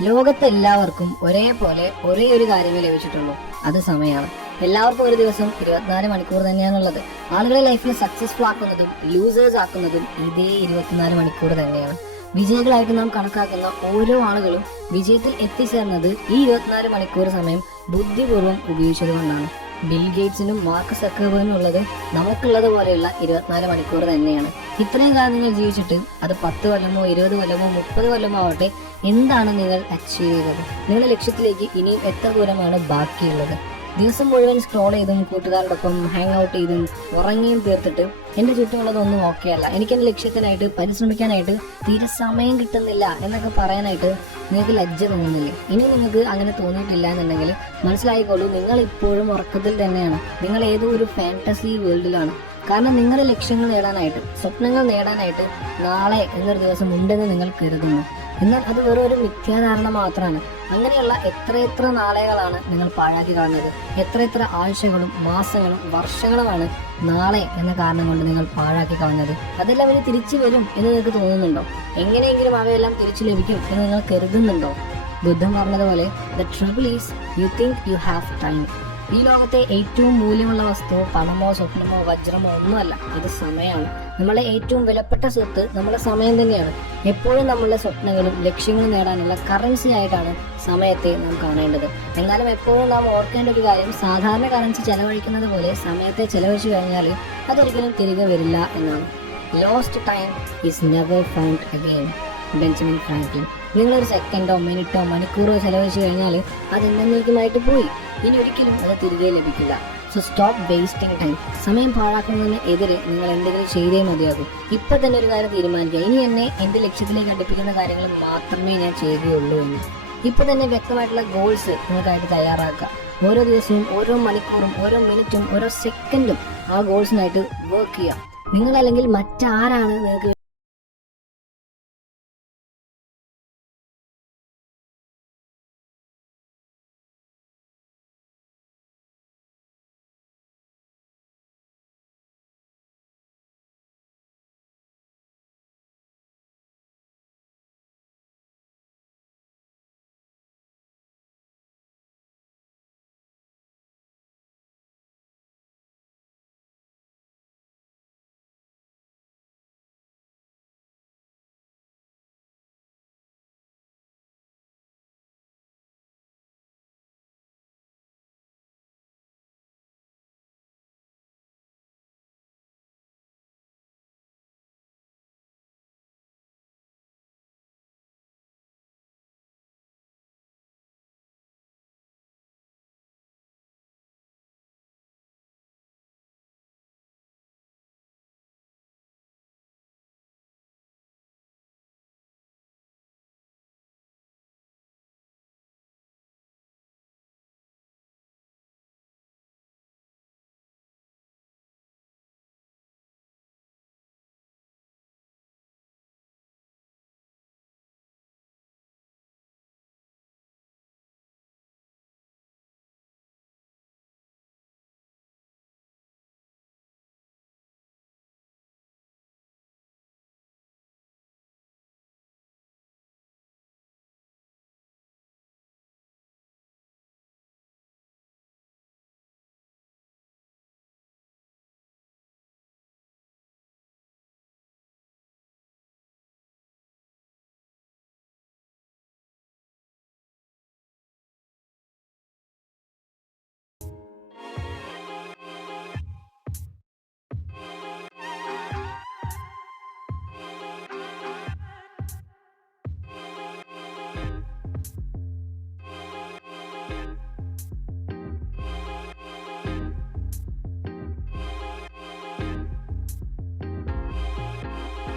ലോകത്തെ എല്ലാവർക്കും ഒരേപോലെ ഒരേ ഒരു കാര്യമേ ലഭിച്ചിട്ടുള്ളൂ, അത് സമയമാണ്. എല്ലാവർക്കും ഒരു ദിവസം 24 മണിക്കൂർ തന്നെയാണുള്ളത്. ആളുകളെ ലൈഫിൽ സക്സസ്ഫുൾ ആക്കുന്നതും ലൂസേഴ്സ് ആക്കുന്നതും ഇതേ 24 മണിക്കൂർ തന്നെയാണ്. വിജയികളായിട്ട് നാം കണക്കാക്കുന്ന ഓരോ ആളുകളും വിജയത്തിൽ എത്തിച്ചേർന്നത് ഈ 24 മണിക്കൂർ സമയം ബുദ്ധിപൂർവ്വം ഉപയോഗിച്ചതുകൊണ്ടാണ്. ബിൽ ഗേറ്റ്സിനും മാർക്ക് സക്കർബർഗിനും ഉള്ളത് നമുക്കുള്ളത് പോലെയുള്ള 24 മണിക്കൂർ തന്നെയാണ്. ഇത്രയും കാലം നിങ്ങൾ ജീവിച്ചിട്ട് അത് 10 കൊല്ലമോ 20 കൊല്ലമോ 30 കൊല്ലമോ ആവട്ടെ, എന്താണ് നിങ്ങൾ അച്ചീവ് ചെയ്തത്? നിങ്ങളുടെ ലക്ഷ്യത്തിലേക്ക് ഇനിയും എത്ര ദൂരമാണ് ബാക്കിയുള്ളത്? ദിവസം മുഴുവൻ സ്ക്രോൾ ചെയ്തും കൂട്ടുകാരോടൊപ്പം ഹാങ് ഔട്ട് ചെയ്തും ഉറങ്ങിയും തീർത്തിട്ട് എൻ്റെ ചുറ്റുമുള്ളതൊന്നും ഓക്കെ അല്ല, എനിക്ക് എൻ്റെ ലക്ഷ്യത്തിനായിട്ട് പരിശ്രമിക്കാനായിട്ട് തീരെ സമയം കിട്ടുന്നില്ല എന്നൊക്കെ പറയാനായിട്ട് നിങ്ങൾക്ക് ലജ്ജ തോന്നുന്നില്ലേ? ഇനി നിങ്ങൾക്ക് അങ്ങനെ തോന്നിയിട്ടില്ല എന്നുണ്ടെങ്കിൽ മനസ്സിലായിക്കോളൂ, നിങ്ങൾ ഇപ്പോഴും ഉറക്കത്തിൽ തന്നെയാണ്. നിങ്ങൾ ഏതോ ഒരു ഫാന്റസി വേൾഡിലാണ്. കാരണം നിങ്ങളുടെ ലക്ഷ്യങ്ങൾ നേടാനായിട്ട്, സ്വപ്നങ്ങൾ നേടാനായിട്ട് നാളെ എന്നൊരു ദിവസം ഉണ്ടെന്ന് നിങ്ങൾ കരുതുന്നു. എന്നാൽ അത് വെറും ഒരു മിഥ്യാധാരണ മാത്രമാണ്. അങ്ങനെയുള്ള എത്ര നാളുകളാണ് നിങ്ങൾ പാഴാക്കി കളഞ്ഞത്? എത്ര ആഴ്ചകളും മാസങ്ങളും വർഷങ്ങളുമാണ് നാളെ എന്ന കാരണം കൊണ്ട് നിങ്ങൾ പാഴാക്കി കളഞ്ഞത്? അതെല്ലാം ഇനി തിരിച്ചു വരും എന്ന് നിങ്ങൾക്ക് തോന്നുന്നുണ്ടോ? എങ്ങനെയെങ്കിലും അവയെല്ലാം തിരിച്ചു ലഭിക്കും എന്ന് നിങ്ങൾ കരുതുന്നുണ്ടോ? ബുദ്ധൻ പറഞ്ഞതുപോലെ, the trouble is you think you have time. ഈ ലോകത്തെ ഏറ്റവും മൂല്യമുള്ള വസ്തു പണമോ സ്വപ്നമോ വജ്രമോ ഒന്നുമല്ല, അത് സമയമാണ്. നമ്മളെ ഏറ്റവും വിലപ്പെട്ട സ്വത്ത് നമ്മുടെ സമയം തന്നെയാണ്. എപ്പോഴും നമ്മളുടെ സ്വപ്നങ്ങളും ലക്ഷ്യങ്ങളും നേടാനുള്ള കറൻസി ആയിട്ടാണ് സമയത്തെ നാം കാണേണ്ടത്. എന്നാലും എപ്പോഴും നാം ഓർക്കേണ്ട ഒരു കാര്യം, സാധാരണ കറൻസി ചെലവഴിക്കുന്നത് പോലെ സമയത്തെ ചെലവഴിച്ചു കഴിഞ്ഞാൽ അതൊരിക്കലും തിരികെ വരില്ല എന്നാണ്. Lost time is never found again. Benjamin Franklin. നിങ്ങളൊരു സെക്കൻഡോ മിനിറ്റോ മണിക്കൂറോ ചെലവഴിച്ചു കഴിഞ്ഞാൽ അത് എന്നേക്കുമായിട്ട് പോയി, ഇനി ഒരിക്കലും അത് തിരികെ ലഭിക്കില്ല. So stop wasting time. സമയം പാഴാക്കുന്നതിന് എതിരെ നിങ്ങൾ എന്തെങ്കിലും ചെയ്തേ മതിയാകും. ഇപ്പൊ തന്നെ ഒരു കാര്യം തീരുമാനിക്കുക, ഇനി എന്നെ എന്റെ ലക്ഷ്യത്തിലേക്ക് അടുപ്പിക്കുന്ന കാര്യങ്ങൾ മാത്രമേ ഞാൻ ചെയ്യുകയുള്ളൂ എന്ന്. ഇപ്പൊ തന്നെ വ്യക്തമായിട്ടുള്ള ഗോൾസ് നിങ്ങൾക്കായിട്ട് തയ്യാറാക്കുക. ഓരോ ദിവസവും ഓരോ മണിക്കൂറും ഓരോ മിനിറ്റും ഓരോ സെക്കൻഡും ആ ഗോൾസിനായിട്ട് വർക്ക് ചെയ്യുക. നിങ്ങൾ അല്ലെങ്കിൽ മറ്റാരാണ് നിങ്ങൾക്ക്